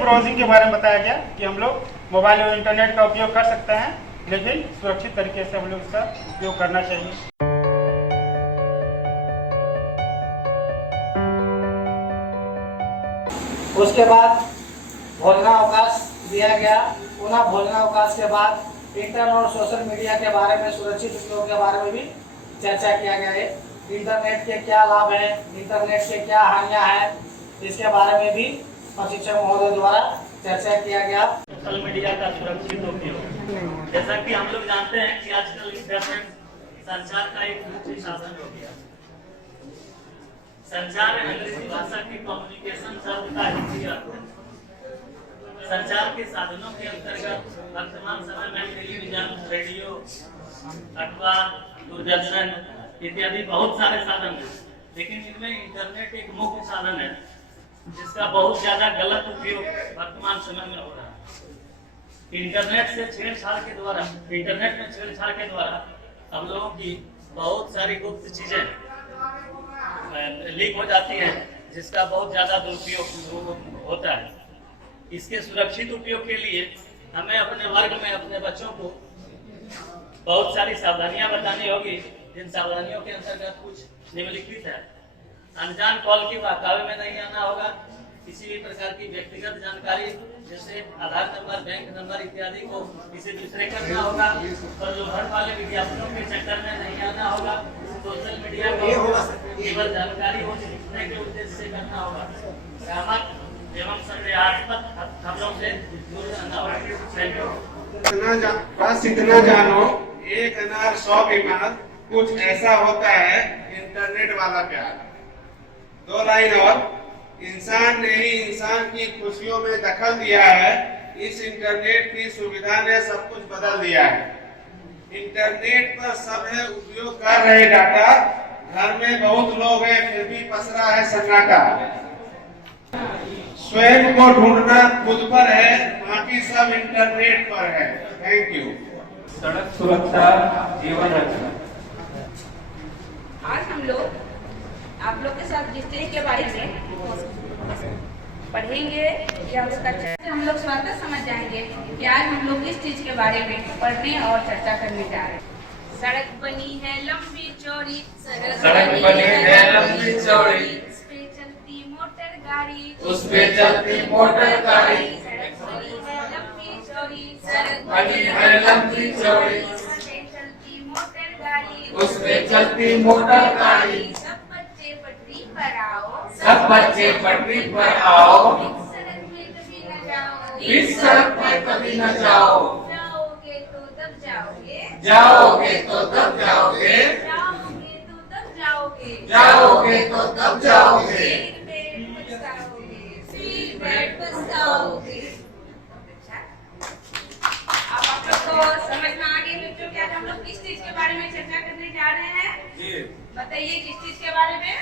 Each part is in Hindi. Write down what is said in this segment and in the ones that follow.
ब्राउजिंग के बारे में बताया गया कि हम लोग मोबाइल और इंटरनेट का उपयोग कर सकते हैं, लेकिन सुरक्षित तरीके से हम लोग इसका उपयोग करना चाहिए। उसके बाद भोजनावकाश दिया गया। पुनः भोजनावकाश के बाद इंटरनेट और सोशल मीडिया के बारे में, सुरक्षित उपयोग के बारे में भी चर्चा किया गया है। इंटरनेट के क्या लाभ हैं, इंटरनेट से क्या हानियां हैं, इसके बारे में भी प्रशिक्षक महोदय द्वारा चर्चा किया गया। सोशल मीडिया का सुरक्षित उपयोग, जैसा कि हम लोग जानते हैं कि आजकल इंटरनेट संचार का एक मुख्य साधन हो गया। संचार अंग्रेजी भाषा की कम्युनिकेशन शब्द का हिंदी अर्थ है। संचार के साधनों के अंतर्गत वर्तमान समय में टेलीविजन, रेडियो, अखबार, दूरदर्शन इत्यादि बहुत सारे साधन हैं, लेकिन इनमें इंटरनेट एक मुख्य साधन है जिसका बहुत ज्यादा गलत उपयोग वर्तमान समय में हो रहा है। इंटरनेट में छेड़छाड़ के द्वारा हम लोगों की बहुत सारी गुप्त चीजें लीक हो जाती है, जिसका बहुत ज्यादा दुरुपयोग होता है। इसके सुरक्षित उपयोग के लिए हमें अपने वर्ग में अपने बच्चों को बहुत सारी सावधानियां बतानी होगी, जिन सावधानियों के अंतर्गत कुछ निम्नलिखित है। अनजान कॉल की बहकावे में नहीं आना होगा। किसी भी प्रकार की व्यक्तिगत जानकारी जैसे आधार नंबर, बैंक नंबर इत्यादि को किसी दूसरे करना होगा और लोभन वाले विज्ञापनों के चक्कर में नहीं आना होगा। सोशल मीडिया को केवल जानकारी को सीखने के उद्देश्य से करना होगा। भ्रामक एवं संदेहास्पद खबरों से दूर रहना होगा। बस इतना जानो, एक अनार 100 बीमार, कुछ ऐसा होता है इंटरनेट वाला प्यार। 2 लाइन और, इंसान ने ही इंसान की खुशियों में दखल दिया है। इस इंटरनेट की सुविधा ने सब कुछ बदल दिया है। इंटरनेट पर सब है उपयोग कर रहे डाटा, घर में बहुत लोग हैं फिर भी पसरा है सन्नाटा। स्वयं को ढूंढना खुद पर है, बाकी सब इंटरनेट पर है। Thank you. सड़क सुरक्षा जीवन रक्षा। आज हम लोग आप लोग के साथ डिस्ट्रिक्ट के बारे में पढ़ेंगे या उसका हम लोग स्वतः समझ जाएंगे कि आज हम लोग किस चीज के बारे में पढ़ने और चर्चा करने जा रहे हैं। सड़क बनी है लंबी चौड़ी, सड़क बनी है लंबी चौड़ी, उस पे चलती मोटर गाड़ी, उस पे चलती मोटर गाड़ी। सड़क बनी है लंबी चौड़ी, सड़क बनी है लंबी चौड़ी, उस पे चलती मोटर गाड़ी, उस पे चलती मोटर गाड़ी। सब बच्चे पटरी पर आओ, सब बच्चे पटरी पर आओ, इस सड़क में कभी न जाओ, इस सड़क पर कभी न जाओ। जाओगे तो तब जाओगे, जाओगे तो तब जाओगे, जाओगे तो तब जाओगे, जाओगे तो तब जाओगे। सीट बेल्ट पछताओगे। अच्छा, अब आप लोग को समझ में आ गई बच्चों कि आज हम लोग किस चीज के बारे में चर्चा करने जा रहे हैं? बताइए किस चीज के बारे में?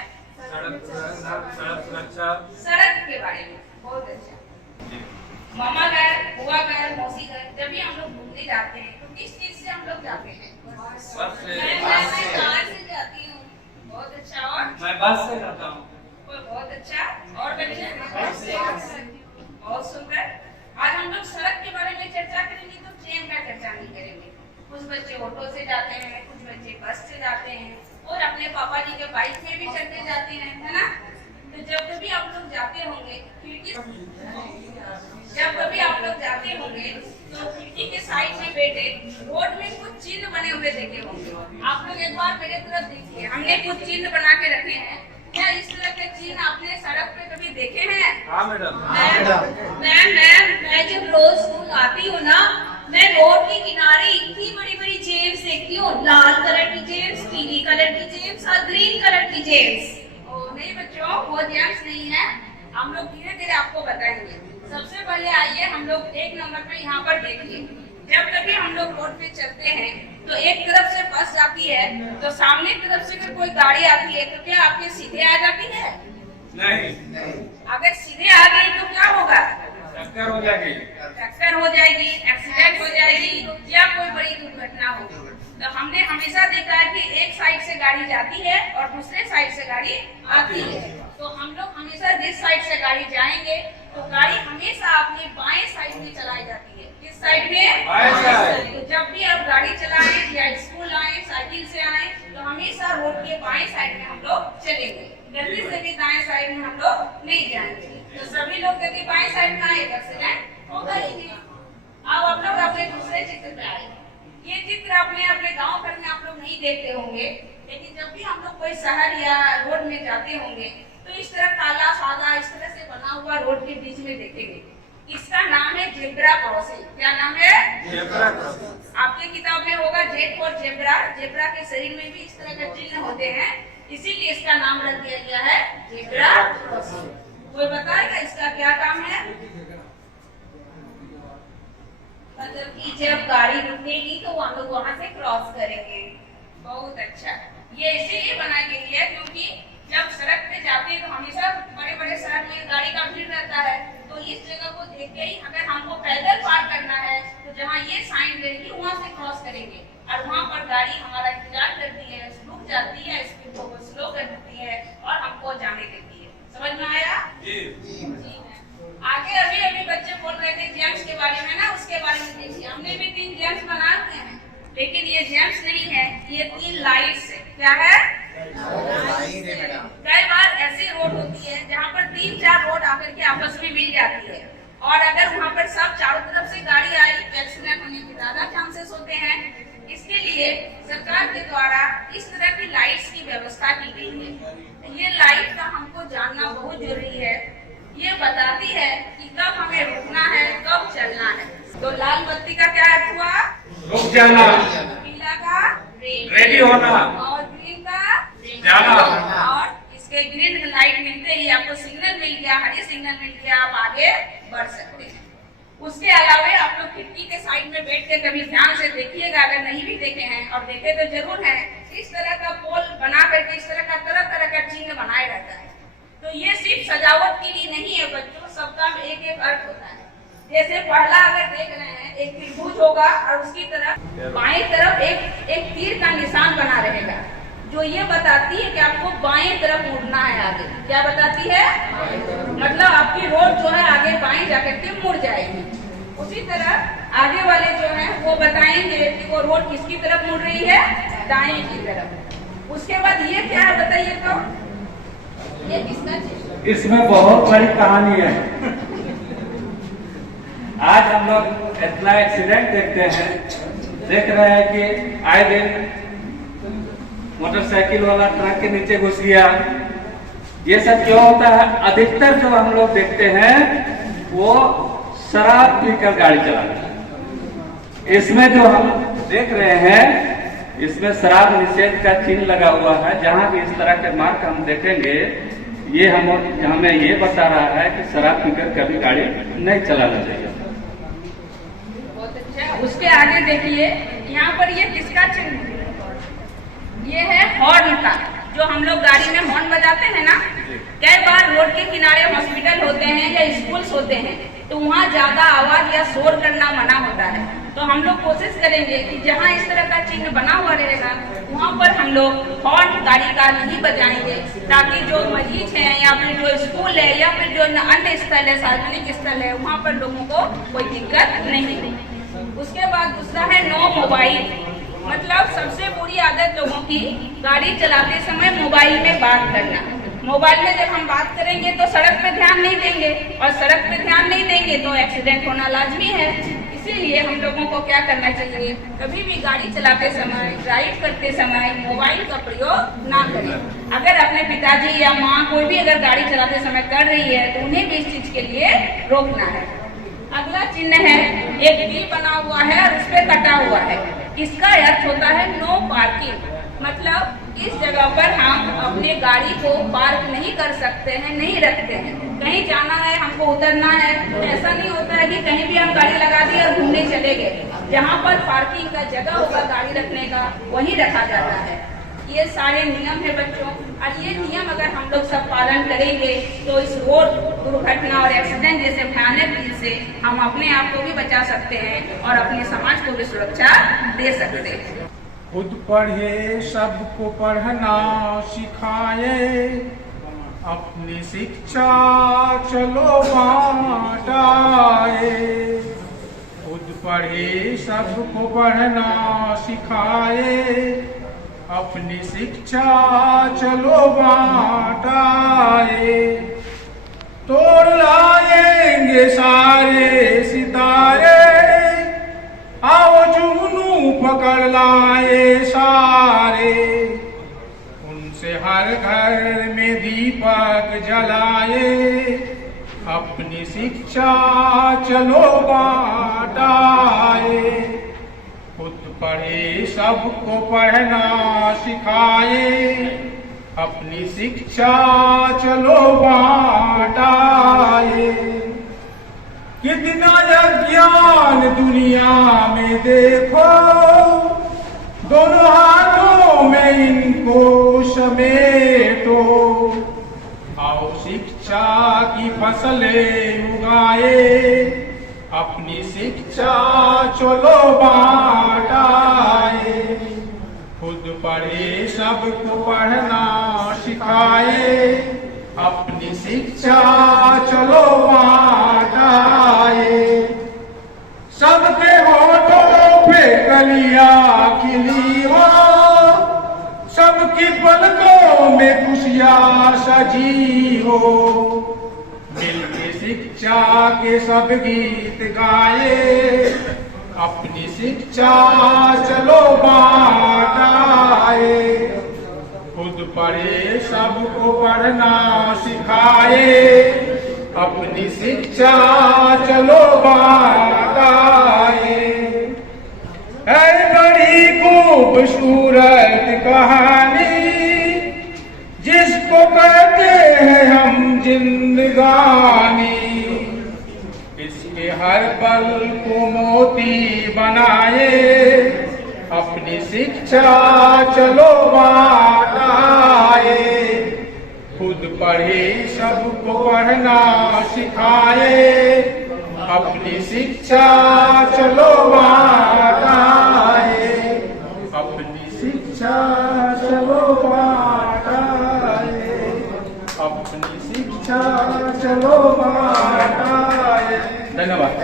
सड़क सुरक्षा। सड़क के बारे में। बहुत अच्छा। मामा घर, बुआ घर, मौसी घर, जब भी हम लोग घूमने जाते हैं तो किस चीज से हम लोग जाते हैं? मैं कार से जाती हूँ। बहुत अच्छा। और मैं बस से जाता हूँ। बहुत अच्छा। और बच्चे बहुत सुंदर। आज हम लोग सड़क के बारे में चर्चा करेंगे तो ट्रेन का चर्चा नहीं करेंगे। कुछ बच्चे ऑटो से जाते हैं, कुछ बच्चे बस से जाते हैं और अपने पापा जी के बाइक में भी चलते जाते हैं, है ना? तो जब कभी आप लोग जाते होंगे तो खिड़की के साइड में बैठे रोड में कुछ चिन्ह बने हुए देखे होंगे। आप लोग एक बार मेरे तरफ देखिए, हमने कुछ चिन्ह बना के रखे हैं। क्या इस तरह के चिन्ह आपने सड़क पे कभी देखे हैं? हाँ मैडम। मैं जब रोज स्कूल आती हूँ ना, मैं रोड के किनारे इतनी बड़ी बड़ी जेम्स देखती हूँ। लाल कलर की जेम्स, पीली कलर की जेम्स और ग्रीन कलर की जेम्स। नहीं बच्चों, वो जेम्स नहीं है। हम लोग धीरे धीरे आपको बताएंगे। सबसे पहले आइए हम लोग 1 नंबर पे यहाँ पर देखिए। जब कभी हम लोग रोड पे चलते हैं तो एक तरफ से बस जाती है तो सामने की तरफ से अगर कोई गाड़ी आती है तो क्या आपके सीधे आ जाती है? नहीं। अगर सीधे आ गई तो क्या होगा? टक्कर हो जाएगी। टक्कर हो जाएगी, एक्सीडेंट हो जाएगी या कोई बड़ी दुर्घटना होगी। तो हमने हमेशा देखा है कि एक साइड से गाड़ी जाती है और दूसरे साइड से गाड़ी आती है। तो हम लोग हमेशा जिस साइड से गाड़ी जाएंगे तो गाड़ी हमेशा अपने बाएं साइड का एक एक्सीडेंट होगा ही नहीं। अब आप लोग अपने दूसरे चित्र पे आए। ये चित्र अपने अपने गांव घर में आप लोग नहीं देखते होंगे, लेकिन जब भी हम लोग कोई शहर या रोड में जाते होंगे तो इस तरह काला सादा इस तरह से बना हुआ रोड के बीच में देखेंगे। इसका नाम है जेब्रा क्रॉसिंग। क्या नाम है? Zebra crossing. आपकी किताब में होगा जेड फॉर जेब्रा। जेब्रा के शरीर में भी इस तरह के चिन्ह होते हैं, इसीलिए इसका नाम रख दिया गया है जेब्रा क्रॉसिंग। कोई बताएगा इसका क्या काम है? मतलब कि जब गाड़ी रुकेगी तो हम लोग वहां से क्रॉस करेंगे। बहुत अच्छा। ये इसीलिए बनाई गई है क्योंकि जब सड़क पे जाते हैं तो हमेशा बड़े बड़े शहर में गाड़ी का भीड़ रहता है, तो इस जगह को देख के ही अगर हमको पैदल पार करना है तो जहाँ ये साइन रहेगी वहां से क्रॉस करेंगे, और वहां पर गाड़ी हमारा इंतजार करती है, रुक जाती है, स्पीड को स्लो कर देती है और हमको जाने देती है। समझ में आया? जी। आगे अभी अभी बच्चे बोल रहे थे जेम्स के बारे में ना, उसके बारे में देखिए। हमने भी 3 जेम्स बना रखे हैं, लेकिन ये जेम्स नहीं है, ये 3 लाइट्स है। क्या है? कई बार ऐसी रोड होती है जहाँ पर 3-4 रोड आकर के आपस में मिल जाती है, और अगर वहाँ पर सब चारों तरफ से गाड़ी आई तो एक्सीडेंट होने के ज्यादा चांसेस होते हैं। इसके लिए सरकार के द्वारा इस तरह की लाइट्स की व्यवस्था की गई है। ये लाइट का हमको जानना बहुत जरूरी है। ये बताती है कि कब हमें रुकना है, कब चलना है। तो लाल बत्ती का क्या अर्थ हुआ? रुक जाना। पीला का रेडी होना। और ग्रीन का जाना। और इसके ग्रीन लाइट मिलते ही आपको सिग्नल मिल गया, हरी सिग्नल मिल गया, आप आगे बढ़ सकते हैं। उसके अलावा आप लोग खिड़की के साइड में बैठ के कभी ध्यान से देखिएगा, अगर नहीं भी देखे हैं और देखे तो जरूर है, इस तरह का पोल बना करके इस तरह का तरह का चिन्ह बनाए रहता है। तो ये सिर्फ सजावट के लिए नहीं है बच्चों, सबका एक एक अर्थ होता है। जैसे पहला अगर देख रहे हैं, एक त्रिभुज होगा और उसकी तरफ बाएं तरफ एक तीर का निशान बना रहेगा, जो ये बताती है कि आपको बाएं तरफ मुड़ना है आगे। क्या बताती है? मतलब आपकी रोड जो है आगे बाएं जाकर के मुड़ जाएगी। उसी तरह आगे वाले जो हैं वो बताएंगे कि वो रोड किसकी तरफ मुड़ रही है, दाएं की तरफ। उसके बाद ये क्या है बताइए तो? ये किसका चीज? इसमें बहुत बड़ी कहानी है। आज हम लोग इतना एक्सीडेंट देखते हैं, देख रहे हैं कि आए दिन मोटरसाइकिल वाला ट्रक के नीचे घुस गया। ये सब क्यों होता है? अधिकतर जो हम लोग देखते हैं वो शराब पीकर गाड़ी चलाते हैं। इसमें जो हम देख रहे हैं, इसमें शराब निषेध का चिन्ह लगा हुआ है। जहां भी इस तरह के मार्क हम देखेंगे, ये हमें ये बता रहा है कि शराब पीकर कभी गाड़ी नहीं चलाना चाहिए। बहुत अच्छा। उसके आगे देखिए, यहाँ पर ये किसका चिन्ह है? ये है हॉर्न का। जो हम लोग गाड़ी में हॉर्न बजाते हैं ना, कई बार रोड के किनारे हॉस्पिटल होते हैं या स्कूल्स होते हैं, तो वहाँ ज्यादा आवाज या शोर करना मना होता है। तो हम लोग कोशिश करेंगे कि जहाँ इस तरह का चिन्ह बना हुआ रहेगा वहाँ पर हम लोग हॉर्न गाड़ी का नहीं बजाएंगे, ताकि जो मरीज है या फिर जो स्कूल है या फिर जो अन्य स्थल है, सार्वजनिक स्थल है, वहाँ पर लोगों को कोई दिक्कत नहीं हो। उसके बाद दूसरा है नो मोबाइल। मतलब सबसे बुरी आदत लोगों की गाड़ी चलाते समय मोबाइल में बात करना। मोबाइल में जब हम बात करेंगे तो सड़क पे ध्यान नहीं देंगे, और सड़क पे ध्यान नहीं देंगे तो एक्सीडेंट होना लाजमी है। इसीलिए हम लोगों को क्या करना चाहिए, कभी भी गाड़ी चलाते समय, ड्राइव करते समय मोबाइल का प्रयोग ना करें। अगर अपने पिताजी या माँ कोई भी अगर गाड़ी चलाते समय कर रही है तो उन्हें भी इस चीज के लिए रोकना है। अगला चिन्ह है, एक दिल बना हुआ है और उस पर कटा हुआ है। इसका अर्थ होता है नो पार्किंग। मतलब इस जगह पर हम अपने गाड़ी को पार्क नहीं कर सकते हैं, नहीं रखते हैं। कहीं जाना है, हमको उतरना है, तो ऐसा नहीं होता है कि कहीं भी हम गाड़ी लगा दी और घूमने चले गए। जहाँ पर पार्किंग का जगह होगा गाड़ी रखने का, वहीं रखा जाता है। ये सारे नियम है बच्चों, और ये नियम अगर हम लोग सब पालन करेंगे तो इस रोड दुर्घटना और एक्सीडेंट जैसे भयानक चीज से हम अपने आप को भी बचा सकते हैं और अपने समाज को भी सुरक्षा दे सकते हैं। खुद पढ़े सबको पढ़ना सिखाए, अपनी शिक्षा चलो बांटाए। खुद पढ़े सबको पढ़ना सिखाए, अपनी शिक्षा चलो बांटाए। तोड़ लाएंगे सारे सितारे, आओ जुगनू पकड़ लाए सारे, उनसे हर घर में दीपक जलाए, अपनी शिक्षा चलो बांटाए, खुद पढ़े सबको पढ़ना सिखाए, अपनी शिक्षा चलो बांटाए। कितना अज्ञान दुनिया में देखो, दोनों हाथों में इनको समेटो, आओ शिक्षा की फसलें उगाए, अपनी शिक्षा चलो बांटाए, खुद पढ़े सबको पढ़ना सिखाए, अपनी शिक्षा चलो बांटाए। सबके होठों पे कलियां खिली हो, सबकी पलकों में खुशियां सजी हो, मिलके शिक्षा के सब गीत गाए, अपनी शिक्षा चलो बांटाए, खुद पढ़े सबको पढ़ना सिखाए, अपनी शिक्षा चलो बांटाए। है बड़ी खूबसूरत कहानी, जिसको कहते हैं हम जिंदगानी, इसके हर पल को मोती बनाए, अपनी शिक्षा चलो बांटाए, खुद पढ़े सबको पढ़ना सिखाए, अपनी शिक्षा चलो बांटाए, अपनी शिक्षा चलो बांटाए, अपनी शिक्षा चलो बांटाए। धन्यवाद।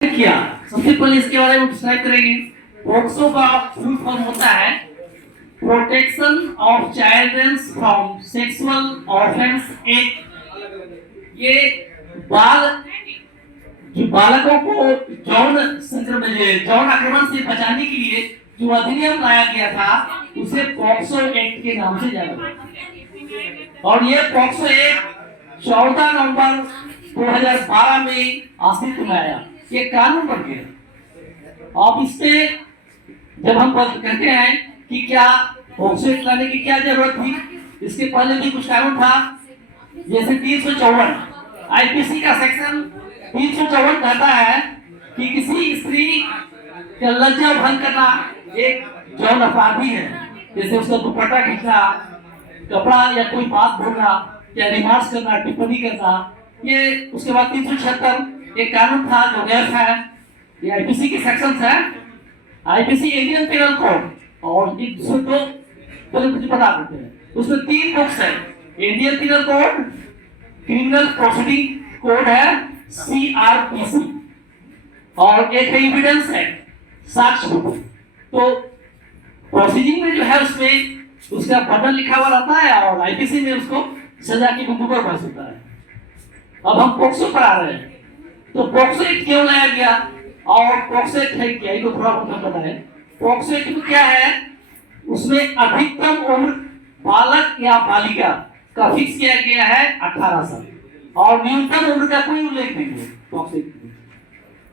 किया सबसे पहले इसके बारे में डिस्क्राइब करेंगे। पोक्सो का फुल फॉर्म होता है protection of childrens from sexual offence act. ये जो बालकों को यौन आक्रमण से बचाने के लिए जो अधिनियम लाया गया था उसे पॉक्सो एक्ट के नाम से जाना जाता। और ये पॉक्सो एक्ट 14 नवंबर 2012 में अस्तित्व में आया। ये कानून बन गया। अब इससे जब हम कहते हैं कि क्या पॉक्सो एक्ट लाने की क्या जरूरत थी, इसके पहले भी कुछ कानून था, जैसे 354 आईपीसी का सेक्शन 354 कहता है कि किसी स्त्री का लज्जा भंग करना एक यौन अपराधी है, जैसे उसका दुपट्टा खींचना, कपड़ा या कोई बात बोलना या रिमार्क्स करना, टिप्पणी करना। ये उसके बाद 376 एक कानून था जो गैर था, ये आईपीसी के सेक्शंस है, आईपीसी इंडियन पेनल कोड, और इसमें दो बता देते हैं। उसमें 3 बुक्स है, Indian penal code, criminal proceeding code है सीआरपीसी, और एक है एविडेंस एक्ट, साक्ष्य बुक। तो प्रोसीडिंग में जो है उसमें उसका बटन लिखा हुआ रहता है, और आईपीसी में उसको सजा की बिंदु पर बस होता है। अब हम पॉक्सो पर आ रहे हैं, तो पॉक्सो एक्ट क्यों लाया गया और पॉक्सो एक्ट है क्या, ये तो थोड़ा बहुत पता है। पॉक्सो एक्ट में क्या है, उसमें अधिकतम उम्र बालक या बालिका का फिक्स किया गया है 18 साल, और न्यूनतम उम्र का कोई उल्लेख नहीं है पॉक्सो एक्ट में।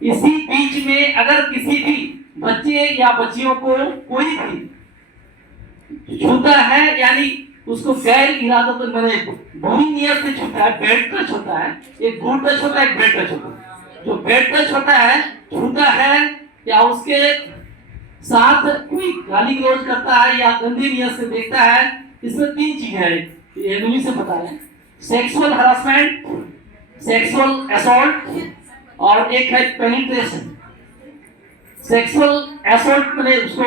इसी बीच में अगर किसी भी बच्चे या बच्चियों को कोई भी छूता है, यानी उसको गैर इरादत मैंने बुरी नियत से छूता है, बेड टच होता है, एक गुड टच होता है, एक बेड टच होता है। जो बेड टच होता है, छूता है या उसके साथ कोई गाली गलौज करता है या गंदी नियत से देखता है, इसमें 3 चीजें हैं, ये मूवी से पता है, सेक्सुअल हरासमेंट, सेक्सुअल असॉल्ट, और एक है पेनिट्रेशन। सेक्सुअल असॉल्ट में उसको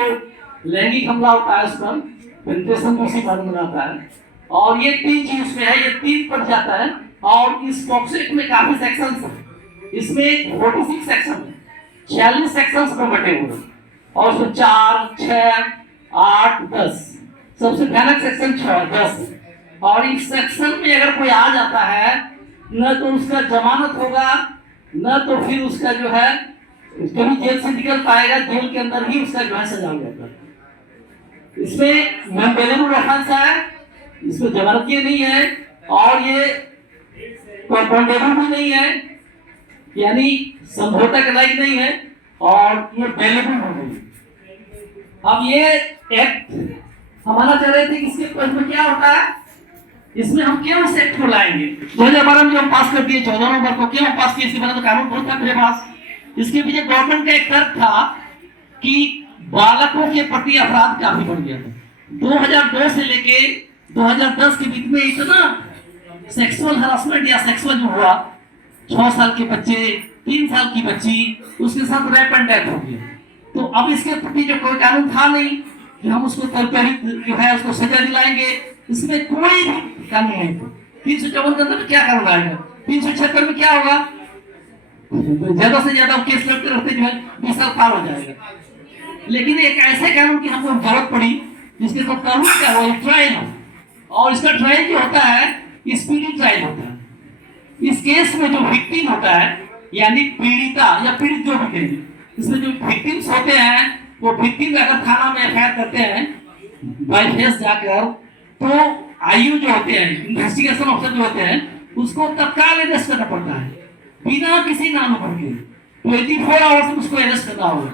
लैंगिक हमला होता है, उस पर पेनिट्रेशन उसी बात में आता है, और ये 3 चीज उसमें है, ये 3 पर जाता है। और इस पॉक्सो एक्ट में काफी सेक्शंस हैं, इसमें 46 सेक्शन है, 46 सेक्शंस में बटे हुए, और उसमें 4, 6, 8, 10 सबसे भयानक सेक्शन 10। और इस सेक्शन में अगर कोई आ जाता है न तो उसका जमानत होगा, न तो फिर उसका जो है कभी जेल से निकल पाएगा, जेल के अंदर ही उसका जो है सजा हो जाएगा। इसमें नॉन बेलेबल ऑफेंस है, इसमें जमानत ये नहीं है और ये कंपाउंडेबल भी नहीं है, यानी समझौता के लायक नहीं है और ये बेलेबल भी नहीं है। अब ये एक्ट हमारा चाह रहे थे कि इसके इसमें क्या होता है, इसमें हम क्यों इस एक्ट को लाएंगे। 2012 में जब पास कर दिए 14 नवंबर को, क्यों पास किए, इसके बाद कानून बहुत था मेरे पास। इसके पीछे गवर्नमेंट का एक तर्क था कि बालकों के प्रति अपराध काफी बढ़ गया था। 2002 से लेके 2010 के बीच में इतना सेक्सुअल हरासमेंट या सेक्सुअल जो हुआ, 6 साल के बच्चे, 3 साल की बच्ची, उसके साथ रेप एंड डेथ हो गया। तो अब इसके प्रति जो कोई कानून था नहीं कि हम उसको त्वरित जो है उसको सजा दिलाएंगे, इसमें कोई भी कानून नहीं था। 354 के अंदर क्या कानून आएगा, 376 में क्या होगा, ज्यादा से ज्यादा केस लड़ते रहते जो है 20 साल पार हो जाएगा। लेकिन एक ऐसे कानून की हमको जरूरत पड़ी जिसके तो कानून क्या हो, ट्रायल हो, और इसका ट्रायल जो होता है स्पीडी ट्रायल होता है। इस केस में जो विक्टिम होता है यानी पीड़िता या पीड़ित जो भी कहेंगे, इसमें जो विक्टिम्स होते हैं वो विक्टिम अगर थाना में एफआईआर करते हैं बाय फेस जाकर, तो आयु जो होते हैं इन्वेस्टिगेशन ऑफिसर जो होते हैं उसको तत्काल अरेस्ट करना पड़ता है बिना किसी नाम के, 24 आवर्स उसको अरेस्ट करना होगा।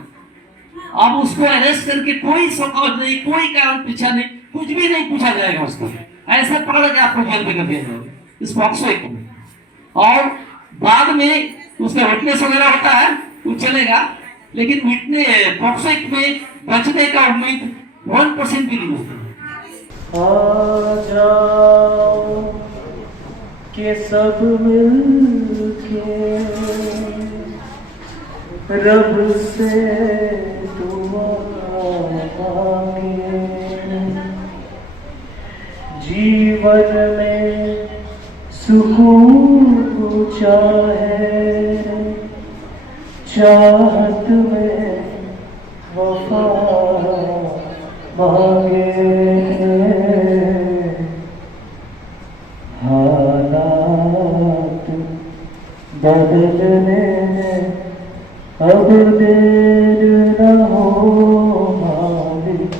अब उसको अरेस्ट करके कोई सवाल नहीं, कोई कारण पीछा नहीं, कुछ भी नहीं पूछा जाएगा उसका, ऐसा पकड़ के आपको जेल में कर दिया जाएगा इस पॉक्सो एक्ट में। और बाद में उसका विटनेस वगैरह होता है वो चलेगा, लेकिन विटनेस पॉक्सो एक्ट में बचने का उम्मीद 1% भी नहीं होता। आ जाओ के सब मिलके रब से दुआ मांगे, जीवन में सुकून चाहे, चाहत में वफा मांगे। हालात बदलने में अब देर न हो मालिक,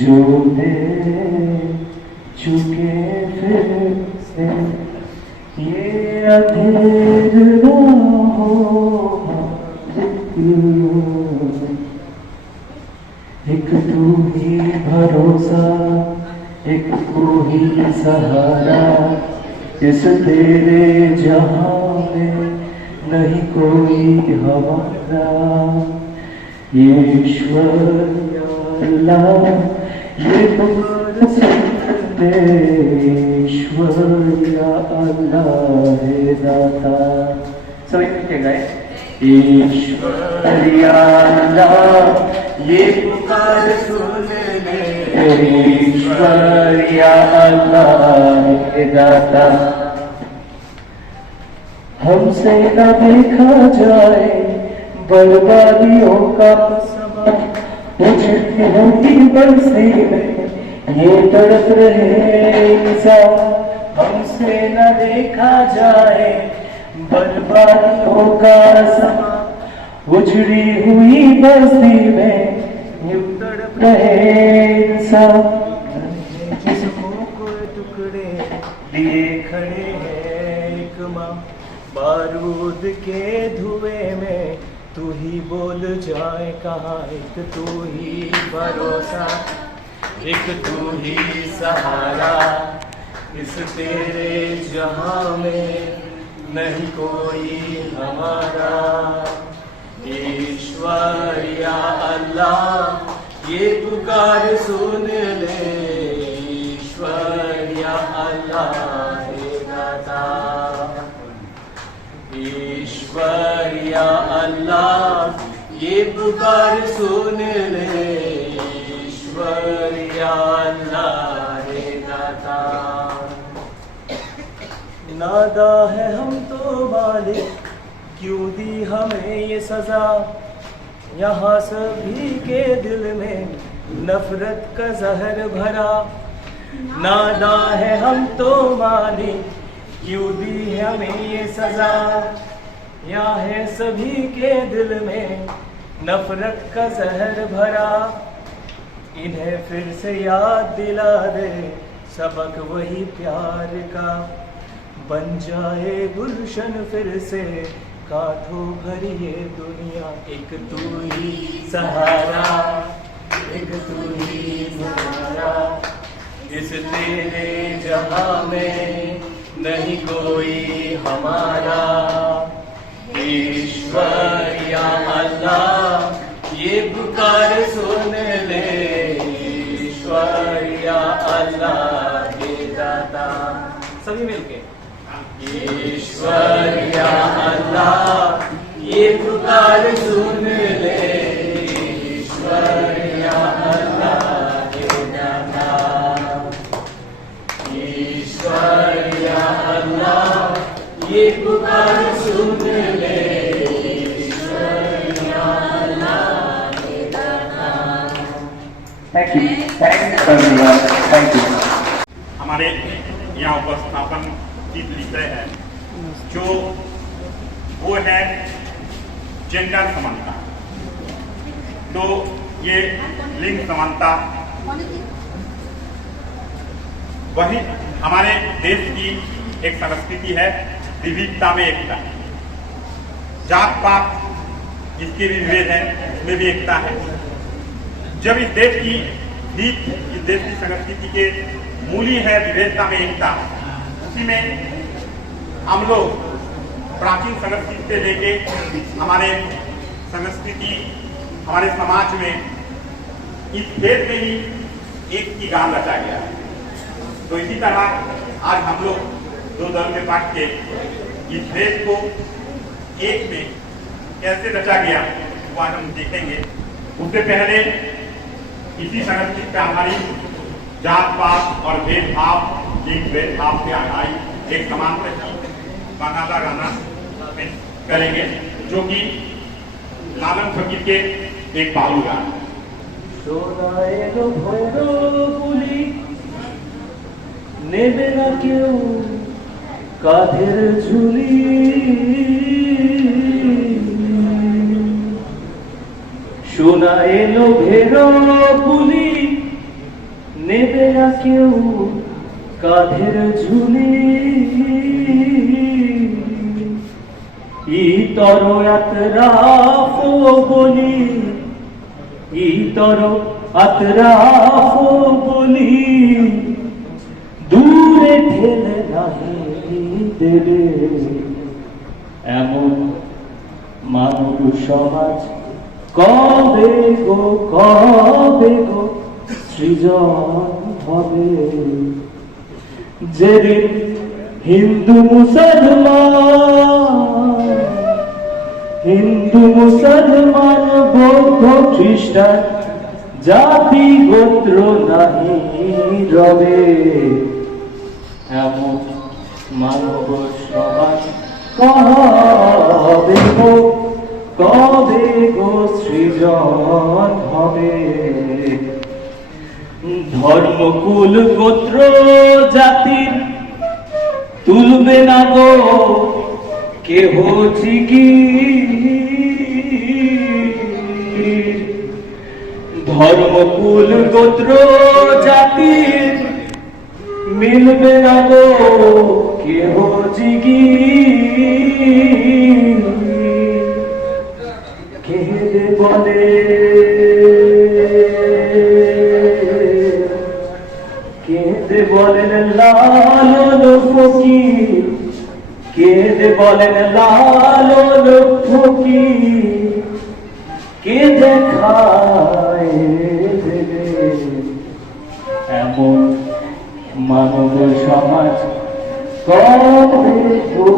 जो दे चुके फिर से ये अधेर न हो मालिक। एक तू ही भरोसा, एक तू ही सहारा, इस तेरे जहां में नहीं कोई हमारा। ईश्वर या अल्लाह ये पुकार सुनते, ईश्वर या अल्लाह है दाता। सभी मिलके गाए, ईश्वर या अल्लाह ये पुकार सुन ले, ईश्वर या अल्लाह है दाता। हमसे न देखा जाए बर्बादियों का समा, उजड़ती होती बरसी में ये तड़प रहे इंसान। हमसे न देखा जाए बर्बादियों का समा, उजड़ी हुई बस्ती में ये तड़प रहे इंसान। जिस्मों को टुकड़े लिए खड़े हैं एक माँ, बारूद के धुएं में तू ही बोल जाए कहाँ। एक तू ही भरोसा, एक तू ही सहारा, इस तेरे जहां में नहीं कोई हमारा। ईश्वर या अल्लाह ये पुकार सुन ले, ईश्वर या अल्लाह हे दाता। ईश्वर या अल्लाह ये पुकार सुन ले, ईश्वर या अल्लाह हे दाता। नादा है हम तो मालिक, क्यों दी हमें ये सजा। यहाँ सभी के दिल में नफरत का जहर भरा, नादा है हम तो माने, क्यों दी हमें ये सजा। या है सभी के दिल में नफरत का जहर भरा, इन्हें फिर से याद दिला दे सबक वही प्यार का। बन जाए गुलशन फिर से कांटों भरी ये दुनिया, एक तू ही सहारा, एक तू ही सहारा। इस तेरे जहां में नहीं कोई हमारा। ईश्वर या अल्लाह ये पुकार सुन ले, ईश्वर या अल्लाह के दाता। सभी मिलके ईश्वर या अल्लाह ये पुकार सुन ले, ईश्वर या अल्लाह के दाता। ईश्वर या अल्लाह ये पुकार सुन ले, ईश्वर या अल्लाह के दाता। Thank you, thank you. हमारे यहाँ उपस्थापन विषय है जो वो है जेंडर समानता। तो ये लिंग समानता वही हमारे देश की एक संस्कृति है, विविधता में एकता। जात पात इसके भी विभेद है, इसमें भी एकता है। जब इस देश की रीत, इस देश की संस्कृति के मूल है विविधता में एकता, उसी में हम लोग प्राचीन संस्कृति से लेके हमारे संस्कृति, हमारे समाज में इस भेद में ही एक की गान रचा गया है। तो इसी तरह आज हम लोग दो दल में बांट के इस भेद को एक में कैसे रचा गया वो आज हम देखेंगे। उससे पहले इसी संस्कृति पे हमारी जात पात और भेदभाव, लिंग भेदभाव पे आधारित एक समानता की बाकायदा गाना करेंगे, जो कि लालन फकीर के एक बालू गाना। সোনা এলো ভৈরবুলি, নেবে না কেউ কাঁধের ঝুলি। সোনা এলো ভৈরবুলি, নেবে না কেউ কাঁধের ঝুলি। ইতর আতরাফ বলি, ইতর আতরাফ বলি, দূরে ঠেলে নাহি দেবে এমন মানব সমাজ। কবে গো সৃজন হবে, যেদিন হিন্দু মুসলমান বৌদ্ধ খ্রিস্টান জাতি গোত্র নাহি রবে এমন মানব সমাজ। কবে গো সৃজন হবে। ধর্ম কুল গোত্র জাতির তুলবে না গো কেহ জিগির। ধর্ম কুল গোত্র জাতির মিলবে না গো কেহ জিগির। কেঁদে বলে বলেন লালন ফকির, কেঁদে বলেন লালন ফকির, কে দেখায় দেবে এমন মানব সমাজ। কবে গো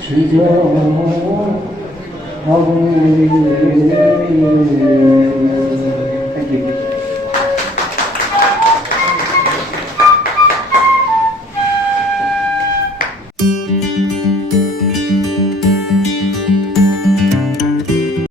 সৃজন হবে। Thank you.